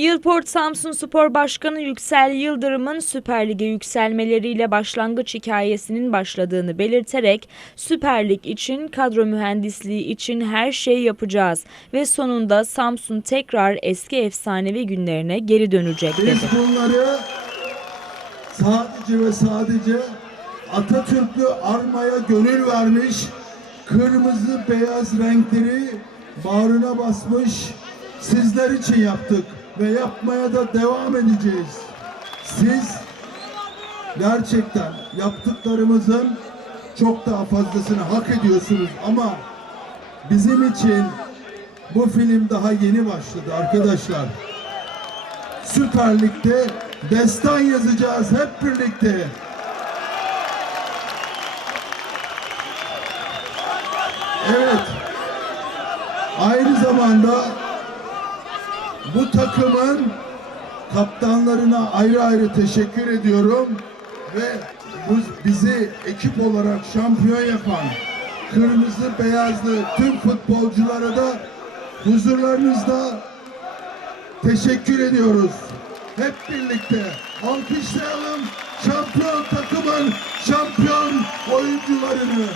Yılport Samsun Spor Başkanı Yüksel Yıldırım'ın Süper Lig'e yükselmeleriyle başlangıç hikayesinin başladığını belirterek Süper Lig için kadro mühendisliği için her şeyi yapacağız ve sonunda Samsun tekrar eski efsanevi günlerine geri dönecek dedi. Biz bunları sadece ve sadece Atatürklü armaya gönül vermiş, kırmızı beyaz renkleri bağrına basmış sizler için yaptık ve yapmaya da devam edeceğiz. Siz gerçekten yaptıklarımızın çok daha fazlasını hak ediyorsunuz ama bizim için bu film daha yeni başladı arkadaşlar. Süper Lig'de destan yazacağız hep birlikte. Evet. Aynı zamanda bu takımın kaptanlarına ayrı ayrı teşekkür ediyorum ve bizi ekip olarak şampiyon yapan kırmızı beyazlı tüm futbolculara da huzurlarınızda teşekkür ediyoruz. Hep birlikte alkışlayalım şampiyon takımın şampiyon oyuncularını.